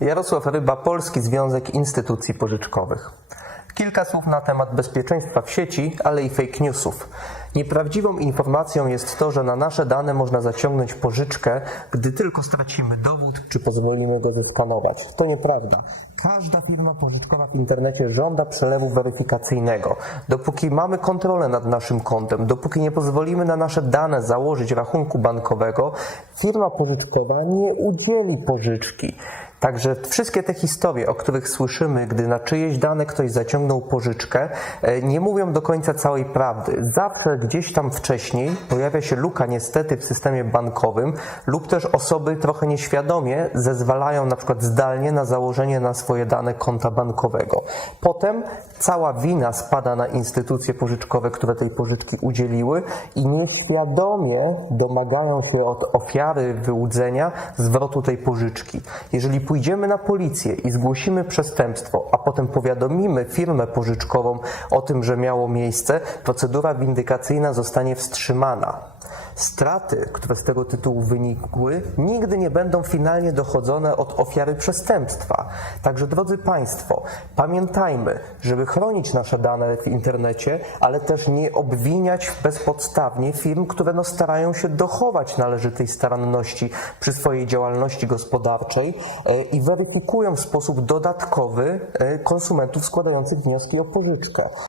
Jarosław Ryba, Polski Związek Instytucji Pożyczkowych. Kilka słów na temat bezpieczeństwa w sieci, ale i fake newsów. Nieprawdziwą informacją jest to, że na nasze dane można zaciągnąć pożyczkę, gdy tylko stracimy dowód, czy pozwolimy go zeskanować. To nieprawda. Każda firma pożyczkowa w internecie żąda przelewu weryfikacyjnego. Dopóki mamy kontrolę nad naszym kontem, dopóki nie pozwolimy na nasze dane założyć rachunku bankowego, firma pożyczkowa nie udzieli pożyczki. Także wszystkie te historie, o których słyszymy, gdy na czyjeś dane ktoś zaciągnął pożyczkę, e, nie mówią do końca całej prawdy. Zawsze gdzieś tam wcześniej pojawia się luka niestety w systemie bankowym lub też osoby trochę nieświadomie zezwalają na przykład zdalnie na założenie na swoje dane konta bankowego. Potem cała wina spada na instytucje pożyczkowe, które tej pożyczki udzieliły i nieświadomie domagają się od ofiary wyłudzenia zwrotu tej pożyczki. Jeżeli pójdziemy na policję i zgłosimy przestępstwo, a potem powiadomimy firmę pożyczkową o tym, że miało miejsce, procedura windykacyjna zostanie wstrzymana. Straty, które z tego tytułu wynikły, nigdy nie będą finalnie dochodzone od ofiary przestępstwa. Także drodzy Państwo, pamiętajmy, żeby chronić nasze dane w internecie, ale też nie obwiniać bezpodstawnie firm, które no starają się dochować należytej staranności przy swojej działalności gospodarczej e, i weryfikują w sposób dodatkowy e, konsumentów składających wnioski o pożyczkę.